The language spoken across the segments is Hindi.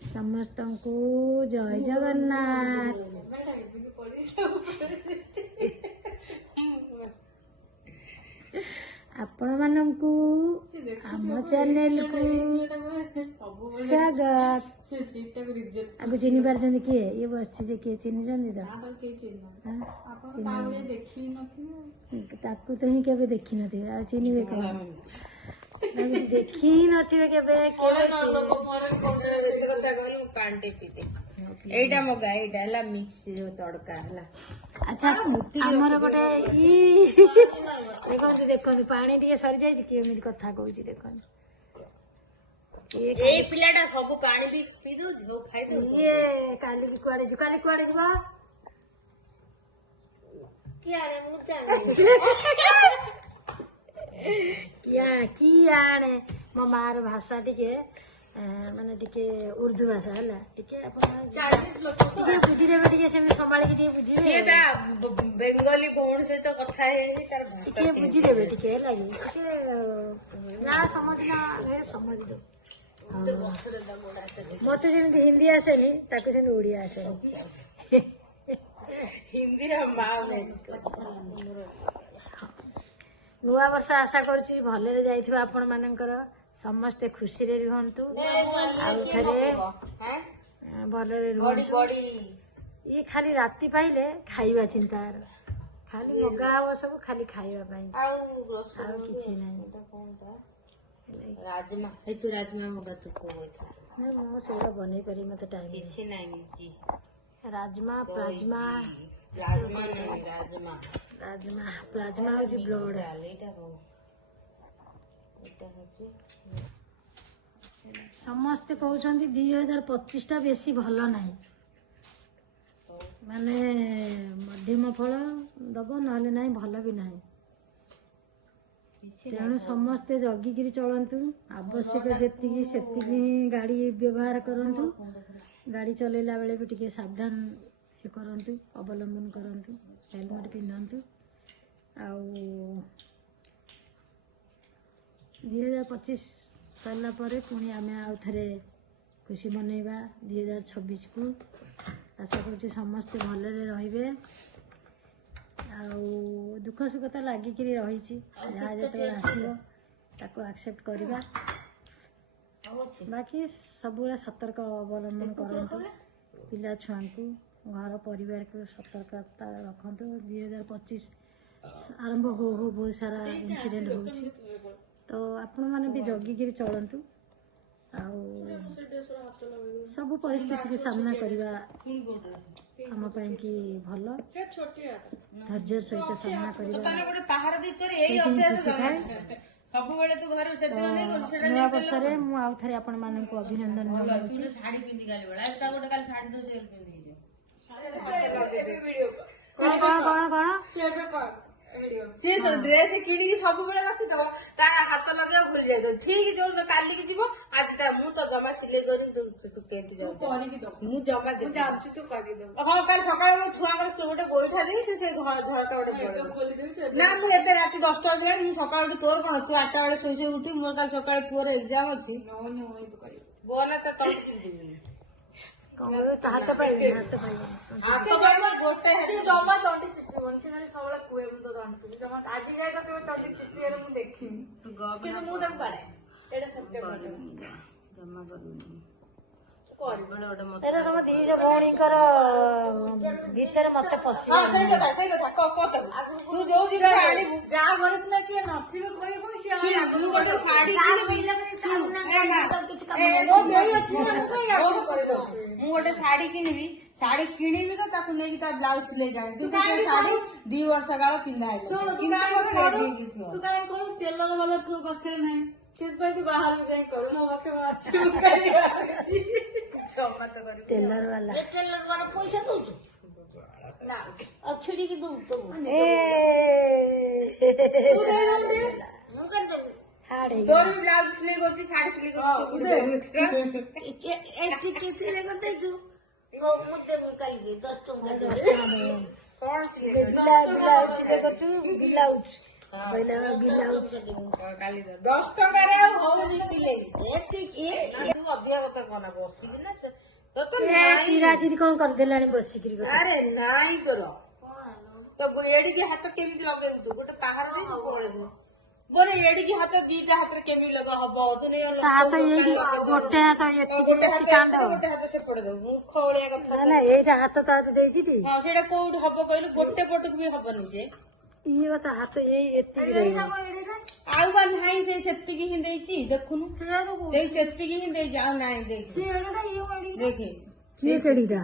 समस्त को जय जगन्नाथ। आपण मानकू आम चैनल को स्वागत। आपको चिन्ह पार्छन किए ये बस किए चिन्ह ताकू तो ही केबे देखी नथिबे आ चिन्हबे कौन देखी नथिबे केबे एटा मगा एटा हला मिक्स जो तड़का हला। अच्छा हमर गोटे देखो देखो पानी टिके सरी जाय कि एमिति कथा कहूची देखो ए पिलाटा सब पानी भी पी दो जो खाई दो ये काली कुआडे जीवा किया रे मुचा किया रे मो मार भाषा टिके माने टिके उर्दू भाषा हला टिके अपन टिके बुझी देबे टिके सेमी संभाली के टिके बुझिबे एटा बेंगली भौण से तो कथा है तार भाषा टिके बुझी देबे टिके लागि टिके ना समझना रे समझ दो मते जेमि हिंदी आसेनी ताको जेमि ओडिया आसे हिंदी रे मां में नुआ वर्ष आशा करछि भले जाइथिबा आपण मानकर समस्ते खुशी रे रुहंतु आउ थरे भले रुहंतु। ये खाली राति पाइले खाइबा चिंता खाली मगा सब खाली खाइबा पाई आउ किछि नै राजमा ए तू राजमा मगा तू को नै मो सेला बनै परि मते टाइम किछि नै निजी राजमा प्लाज्मा राजमा नहीं राजमा राजमा प्लाज्मा हो जी ब्लड एटा होची समस्ते कहउछंती 2025 टा बेसी भलो नाही माने मध्यम फल दबो नहले नाही भलो भी नाही तेणु समस्ते जगिकिरी चलंतु आवश्यक जेतिकी सेतिकी गाड़ी व्यवहार करंतु गाड़ी चलेला बेले भी टिके सावधान ये करंतु अवलंबन करंतु हेलमेट पिंधंतु आउ 2025 सरला परे पुणी आमे आउ थरे खुशी मनैबा 2026 को आशा करछि समस्त भले रे रहिबे आउ दुख सुख तो लागिकिरी रहिछि जहाँ जते आसीबो ताको एक्सेप्ट करिबा बाकी सबुरा सतर्क अवलंबन करंतु पिला छुआ को घर परिवार को सतर्कता रखंतु 2025 आरंभ हो बहुत सारा इंसिडेंट होछि तो आपण माने भी जगिकिरी चलंतु आउ सब परिस्थिति के सामना करिबा हम पई की भलो धैर्य सहित सामना करिबा तने गोटे पहाड़ दितरे एई अभ्यास सब बेले तू घर से नहीं कर सेटा नया वर्ष रे मु आउ थरे आपण माने को अभिनंदन तू साड़ी पिंदी गाली बळा ता गोटे काल साड़ी दो सेल पिंदी जो कौन सी सब ड्रेस किणी सब बेले रखि दबो ता हाथ लगे भूल जाय तो ठीक जो काली की जीवो आज ता मु तो जमा सिले करी तू केति जाऊ कोनी की दो मु जमा दे जाऊ तू करी दो हां काल सकाळ मु छुआ कर गोटे गोइठा दे से घर का गोटे खोली दे ना मु एते राती 10 टा जे मु सकाळ तोर कोन तू 8 टा बेले सोई सोई उठी मोर काल सकाळ पुअर एग्जाम अछि नो बोना त तळ छिंदी हाथ पाइबे गोटे जमा तंटी चिपकिबन से खाली सबले कुए मु तो जानतु जमा आज जाय तो केबे तंटी चिपकिले मु देखिनी तू गब किंतु मु देख पारे एटा सत्य बात जमा करू कोरी बने ओटा मत एरा तम दी जे भौणी कर भीतर मते पसी हां सही कथा को तू जो जी साड़ी जा घरस ना के नथिबे कोई कोई से तू गोटे साड़ी मु गोटे साड़ी किनिबी साड़ी किनिबी तो ताकू नेकी ता ब्लाउज सिलाई जाने तू तो साड़ी 2 वर्ष गाला पिंधा है तू काहे को तेल वाला तू बखरे नहीं सिर्फ पे तू बाहर जाए करू मो बखे अच्छी करी जमा तो करी टेलर वाला पैसा दउछु ना अछड़ी की दू तो ए तू दे दे मु कर देबी हाड़े तोर भी ब्लाउज सिलाई करछि साड़ी सिलाई करछि एटी के सिले करते तू वो मुद्दे में काली दे 10 टका दे कौन कौन सिलाई ब्लाउज सिले करछु ब्लाउज କହିଲେ ବିଲ କାଲି 10 ଟଙ୍କାରେ ଆଉ ହଉନି ସିଲେଇ ତୁ ଅଧିକା କଥା କହନା ବସିକି ନା ତୋତେ ଚିରା ଚିରି କଣ କରିଦେଲାଣି ବସିକିରି ଗୋଟେ। ଆରେ ନାଇଁ ତୋର ତ ଏଡିକି ହାତ କେମିତି ଲଗେଇବୁ ତୁ ଗୋଟେ ପାହାର ଦେଇକି ପଳେଇବୁ ବୋରେ ଏଡିକି ହାତ ଦିଟା ହାତରେ କେମିତି ଲଗା ହବ ତୁ ନେଇ ଗୋଟେ ହାତ ଗୋଟେ ହାତ ଗୋଟେ ହାତ ସେପଟେ ଦବୁ ମୁଖ ଭଳିଆ କଥା ନା ଏଇଟା ହାତ ତ ଦେଇଛି ଟି ହଁ ସେଇଟା କୋଉଠି ହବ କହିଲୁ ଗୋଟେ ପଟକୁ ବି ହବନି ସେ ଇଏ ତା ହାତ ଏଇ ଏତିକି ରହିବ ଆଉ ବା ନାହିଁ ସେ ସେତିକି ହିଁ ଦେଇଛି ଦେଖୁନୁ ସେଇ ସେତିକି ହିଁ ଦେଇଛି ଆଉ ନାହିଁ ଦେଖେ ଦେଖେ କିଏ କେଡିଟା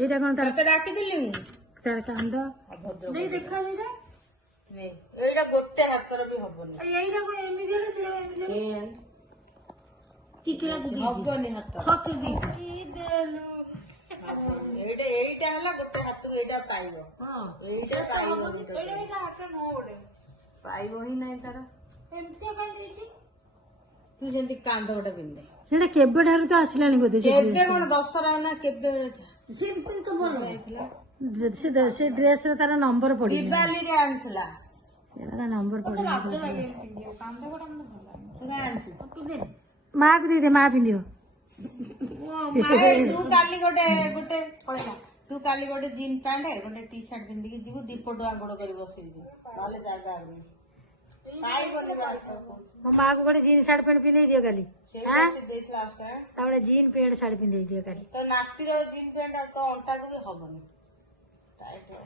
ଏଇଟା କଣ ତତେ ଡାକିଥିଲି ମୁଁ ତାର କାନ୍ଦ ଏଇଟା ଗୋଟେ ହାତର ବି ହବନି ହବନି ହାତ ଏଇଟା ଏଇଟା ହେଲା ଗୋଟେ ହାତକୁ ଏଇଟା ପାଇବ ଏଇଟା ପାଇବ ହିଁ ନାହିଁ ତାର ତୁ ଯେମିତି କାନ୍ଦ ଗୋଟେ ପିନ୍ଧେ ସେଇଟା କେବେଠାରୁ ତ ଆସିଲାଣି ବୋଧେ କେବେ କଣ ଦଶହରା ନା କେବେ ସେ ଡ୍ରେସ ରେ ତାର ନମ୍ବର ପଡିଲା ଦିବାଲିରେ ଆଣିଥିଲା ସେଟା ନମ୍ବର ପଡିଲା ଆଣିଛୁ ମା କୁ ଦେଇଦେ ମା ପିନ୍ଧିବ ତୁ କାଲି ଗୋଟେ ତୁ କାଲି ଗୋଟେ ଜିନ୍ ପ୍ୟାଣ୍ଟ ଗୋଟେ ଟି ସାର୍ଟ ପିନ୍ଧିକି ଯିବୁ ଦୀପଟୁଆ ଗୋଡ କରି ବସିଯିବୁ ନହେଲେ ଜାଗା ମୋ ମା କୁ ଗୋଟେ ଜିନ୍ ସାର୍ଟ ପ୍ୟାଣ୍ଟ ପିନ୍ଧେଇ ଦିଅ କାଲି ଦେଇଥିଲା ତାପରେ ଜିନ୍ ପ୍ୟାଣ୍ଟ ଶାଢୀ ପିନ୍ଧେଇ ଦିଅ କାଲି ତ ନାତିର ଜିନ୍ ପ୍ୟାଣ୍ଟ ତ ଅଣ୍ଟାକୁ ବି ହବନି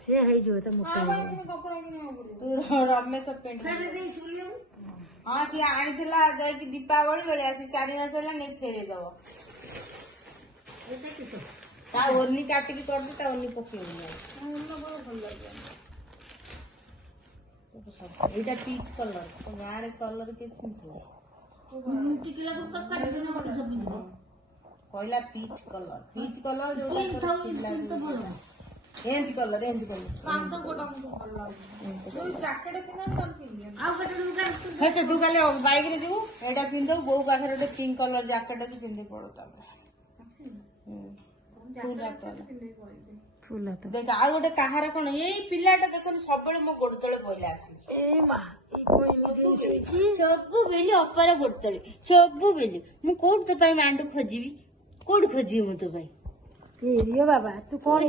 ସିଏ ହେଇଯିବ ତ ମୋଟା ତୁ ରମେଶ ପ୍ୟାଣ୍ଟ ହଁ ସିଏ ଆଣିଥିଲା ଯାଇକି ଦୀପାବଳି ବେଳେ ଆସି 4 ମାସ ହେଲା ନେଇ ଫେରେଇ ଦବ ତା ଓନି କାଟିକି କରିଛି ତା ଓନି ପକେଇବୁ ଏଇଟା ପିଚ୍ କଲର ତ ଗାଁରେ କଲର କିଏ ଚିନ୍ଥିଲା କହିଲା ପିଚ୍ କଲର ଯୋଉଟା ଏମିତି କଲର ତୁ କାଲି ବାଇକ ରେ ଯିବୁ ଏଇଟା ପିନ୍ଧୁ ବୋଉ ପାଖରେ ଗୋଟେ ପିଙ୍କ କଲର ଜ୍ୟାକେଟ ଅଛି ପିନ୍ଧି ପଡୁ ତାପରେ ଫୁଲ ତ ଦେଖ ଆଉ ଗୋଟେ କାହାର କଣ ଏଇ ପିଲାଟା ଦେଖୁନୁ ସବୁବେଳେ ମୋ ଗୋଡ ତଳେ ପଇଲା ଆସିକି ସବୁବେଳେ ଅପାର ଗୋଡ ତଳେ ସବୁବେଳେ ମୁଁ କୋଉଠି ତୋ ପାଇଁ ମାଣ୍ଡୁ ଖୋଜିବି କୋଉଠି ଖୋଜିବି ମୁଁ ତୋ ପାଇଁ ବାବା ତୁ କଣ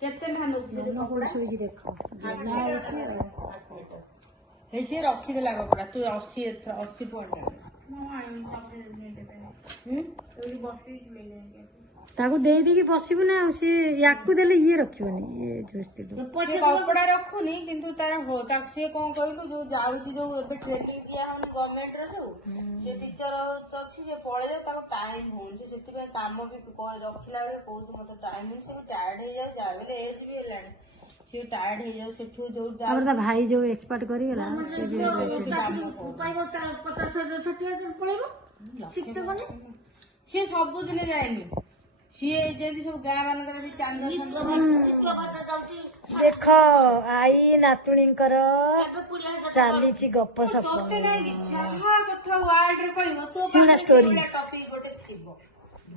କେତେ ଧାନ ଶୋଇକି ଦେଖ ସିଏ ରଖିଦେଲା କପଡା ତୁ 80 ପଏଣ୍ଟ ତାକୁ ଦେଇ ଦେଇକି ବସିବୁ ନା ଆଉ ସିଏ ୟାକୁ ଦେଲେ ଇଏ ରଖିବନି ଇଏ କପଡା ରଖୁନି କିନ୍ତୁ ତାର ସିଏ କଣ କହିଲୁ ଯୋଉ ଯାଉଛି ଯୋଉ ଏବେ ଟ୍ରେନିଂ ଦିଆ ହଉନି ଗଭର୍ଣ୍ଣମେଣ୍ଟ ର ସବୁ ସେ ଟିଚର ଅଛି ସେ ପଳେଇଯାଉ ତାକୁ ଟାଇମ ହଉନି ସେ ସେଥିପାଇଁ କାମ ବି ରଖିଲା ବେଳେ କହୁଛି ମତେ ଟାଇମ ହଉନି ସେ ଟାୟାର୍ଡ ହେଇଯାଉ ଯାହା ବଲେ ଏଜ ବି ହେଲାଣି ସିଏ ଟାୟାର୍ଡ ହେଇଯାଉ ସେଠୁ ଯୋଉ ତା ଭାଇ ଯୋଉ ଏକ୍ସପାର୍ଟ କରିଗଲା ସିଏ ସବୁଦିନ ଯାଏନି ସିଏ ଯେମିତି ସବୁ ଗାଁ ମାନଙ୍କର ବି ଚାନ୍ଦ ଦେଖ ଆଈ ନାତୁଣୀଙ୍କର ଚାଲିଛି ଗପ ସପ ତୋତେ ନାଇଁ ଯାହା କଥା ୱାର୍ଡ ରେ କହିବ ତୋ ଷ୍ଟୋରି ଟପିକ ଗୋଟେ ଥିବ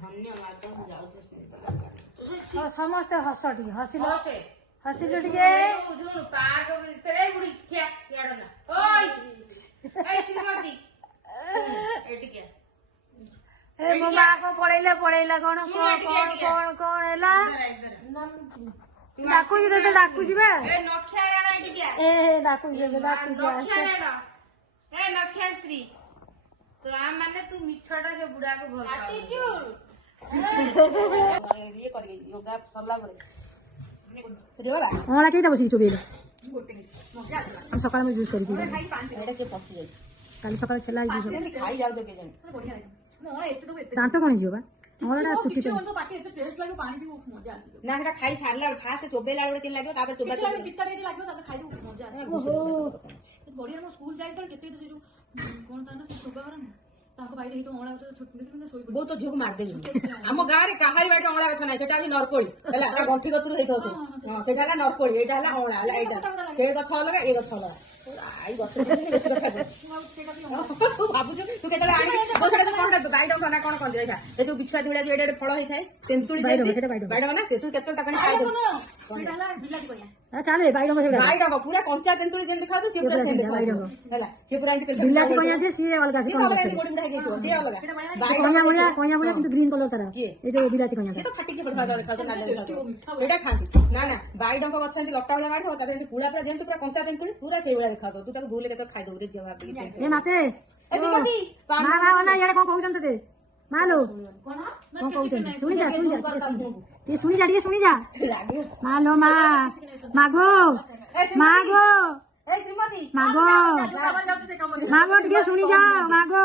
ଧନ୍ୟବାଦ ସମସ୍ତେ ହସ ଟିକେ ହସିଲୁ ଟିକେ ମୋ ମା କଣ ପଳେଇଲା କଣ ହେଲା ଡାକୁଛି ତତେ ଡାକୁଛି ବା ନକ୍ଷାଶ୍ରୀ ତ ମାନେ ତୁ ମିଛଟା ସେ ବୁଢାକୁ ଭଲ ଇଏ କରିକି ଯୋଗା ସରିଲା ପରେ ଅଁଳା କେଇଟା ବସିକି ଚୋବେଇଲ ସକାଳେ ମୁଁ ଜୁସ୍ କରିକି କାଲି ସକାଳେ ଛେଲା ଖାଇ ଯାଉଛ କେଜାଣି ଦାନ୍ତ କଣ ହେଇଯିବ ବା ଅଁଳାଟା ଛୁଟି ନା ସେଟା ଖାଇ ସାରିଲା ଫାଷ୍ଟ ଚୋବେଇଲା ବେଳେ କେମିତି ଲାଗିବ ତାପରେ ବୋଉ ତ ଝିଅକୁ ମାରିଦେବି ଆମ ଗାଁରେ କାହାରି ବାଟେ ଅଁଳା ଗଛ ନାହିଁ ସେଟା ଆଜି ନରକୋଳି ହେଲା ତା ଗଣ୍ଠି କତରୁ ହେଇଥାଉ ସେଟା ହେଲା ନରକୋଳି ଏଇଟା ହେଲା ଅଁଳା ହେଲା ଏଇଟା ସେ ଗଛ ଅଲଗା ଏ ଗଛ ଅଲଗା ଗାଈ ବସେଇ ବେଶୀ କଥା ତୁ ଭାବୁଛୁ ତୁ କେତେବେଳେ ଆଣିକି ମୋ ସେଟା କଣ ଗାଈ ଡଙ୍କ ନା କଣ କହନ୍ତି ରହିଥା ଏ ଯୋଉ ବିଛୁଆତି ଭଳିଆ ଯୋଉ ଏଡେ ଫଳ ହେଇଥାଏ ତେନ୍ତୁଳି ବାଇଡଙ୍କ ନା ତୁ କେତେବେଳେ ତାକୁ ଖାଇଦବୁ ଚାଲେ ବାଇଡଙ୍କ ବାଇଡଙ୍କ ପୁରା କଞ୍ଚା ତେନ୍ତୁଳି ଯେମିତି ଖାଉଛୁ ସିଏ ପୁରା ସେମିତି ଖାଉଥିବ ହେଲା ସିଏ ପୁରା ଏମିତି ବିଲାତି କଇଁଆ ଯେ ସିଏ ଅଲଗା ସିଏ ଅଲଗା ଗୋଡି ମୁଢା ହେଇଯାଇଥିବ ସିଏ ଅଲଗା କଇଁଆ ଭଳିଆ କିନ୍ତୁ ଗ୍ରୀନ କଲର ତାର କିଏ ଏଇ ଯୋଉ ବିଲାତି କଇଁଆ ସିଏ ତ ଫାଟିକି ଖାଉଛୁ ସେଇଟା ଖାଆନ୍ତି ନା ନା ବାଇଡଙ୍କ ଗଛ ଏମିତି ଲଟା ଭଳିଆ ମାରିଥିବ ତାକୁ ଏମିତି ପୁରା ପୁରା ଯେମିତି ପୁରା କଞ୍ଚା ତେନ୍ତୁଳି ପୁରା ସେଇଭଳିଆ ଦେଖାଉଥିବ ତୁ ତାକୁ ଭୁଲରେ କେତେବେଳେ ଖାଇଦବୁ ରେ ଝିଅ ଭାବିକି ଏ ମାତେ ମା ନା ଇଆଡେ କଣ କହୁଛନ୍ତି ତତେ ମା ଲୋ କଣ କହୁଛନ୍ତି ଶୁଣିଯା ଟିକେ ଶୁଣିଯା ମା ଲୋ ମା ମାଗୋ ମାଗୋ ମାଗୋ ମାଗୋ ଟିକେ ଶୁଣିଯା ମାଗୋ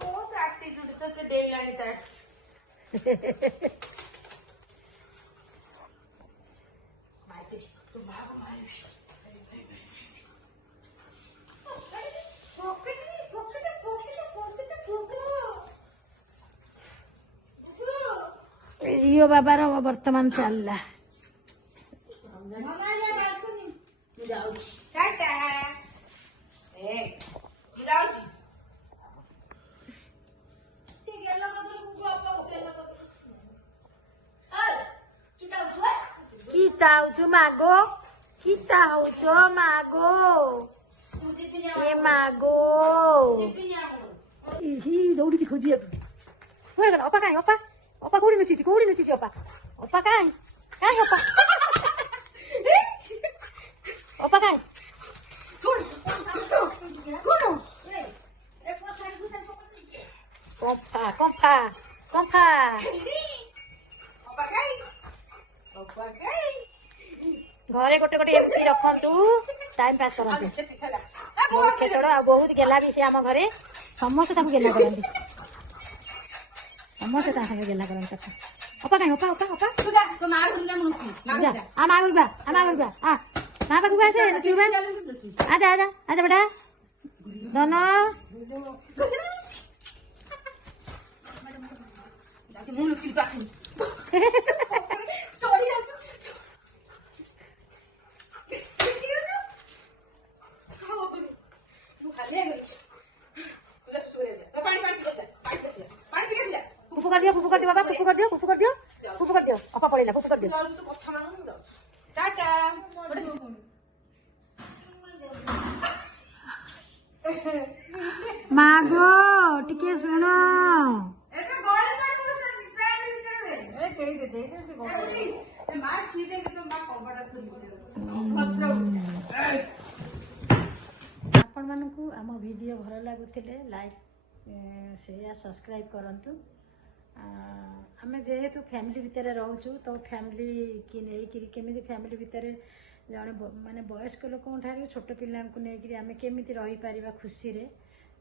ବହୁତ ଆଟିଟ୍ୟୁଡ ତତେ ଦେଇଲାଣି ତାର ଝିଅ ବାବାର ବର୍ତ୍ତମାନ ଚାଲିଲା Kita hauଛୁ mago kita hauଛୁ mago ଏ mago ହି ଦୌଡୁଛି ଖୋଜିବାକୁ କୁଆଡେ ଗଲା ଅପା କାଇଁ ଅପା କୋଉଠି ନୁଚିଛି ଅପା କାଇଁ ଅପା ଅପା କାଇଁ କମ୍ଫା ଘରେ ଗୋଟେ ଏମିତି ରଖନ୍ତୁ ଟାଇମ ପାସ୍ କରନ୍ତୁ ଖେଚଡ ଆଉ ବହୁତ ଗେଲା ବି ସେ ଆମ ଘରେ ସମସ୍ତେ ତାକୁ ଗେଲା କରନ୍ତି ସମସ୍ତେ ତା ସାଙ୍ଗେ ଗେଲା କରନ୍ତି ତାକୁ ଅପା କାଇଁ ଅପା ମା ପାଖକୁ ଆସେ ଆजा ବେଟା ଧନ ମୁଁ ଲୁଚିକି ଆସିନି फुफु कर दियो बाबा फुफु कर दियो अपा पड़ेला फुफु कर दियो मागो टिके सुनो आपण मानकु आम वीडियो भल लगुले लाइक शेयर सब्सक्राइब करंतु आम जेहेतु फैमिली भितर रोचु तो फैमिली की नहीं केमी फैमिली भितर जड़े माने वयस्क लोक छोट पिला नहीं आम केमी रही पारिबा खुशी रे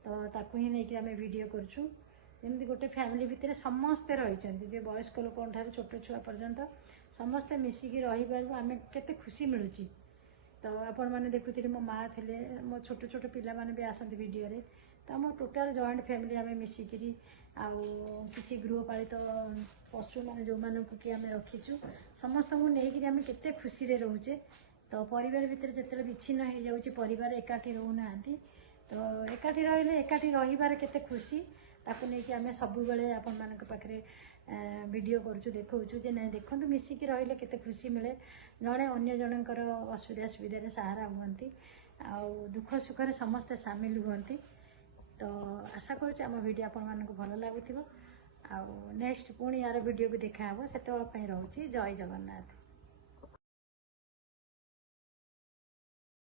तो ताकू ही नहीं आम वीडियो करछु जमी गोटे फैमिली भितर समस्ते रही वयस्क लोक छोट छुआ पर्यंत समस्ते मिसिकी रही पारू आम केते खुशी मिलूची तो आपण मैंने देखुते मो माँ थे मो छोट छोट पिला माने भी आसती वीडियो रे तो आम टोटाल जॉइंट फैमिली आम मिसिकी आउ किसी गृहपालित पशु मैंने जो मानक कि आम रखीचु समस्त को लेकिन आम केते खुशी रे रोचे तो परिवार भितर जिते विच्छिन्न हो जाऊँगी परिवार एकाठी रोना तो एकाठी रहिले एकाठी रहिबार केते खुशी ताकू नहीं आम सब बेले आपण मानक पाखरे वीडियो करूँ देखा जे ना देखो मिसिकी रहिले केते खुशी मिले जड़े अन्य जनकर असुविधा सुविधा सहारा हुंती आउ दुख सुख समस्ते सामिल हुंती तो आशा करुँच आम वीडियो आपण मानक भल लगुव आउ नेक्स्ट पुणी यार वीडियो को देखा से रोचे जय जगन्नाथ।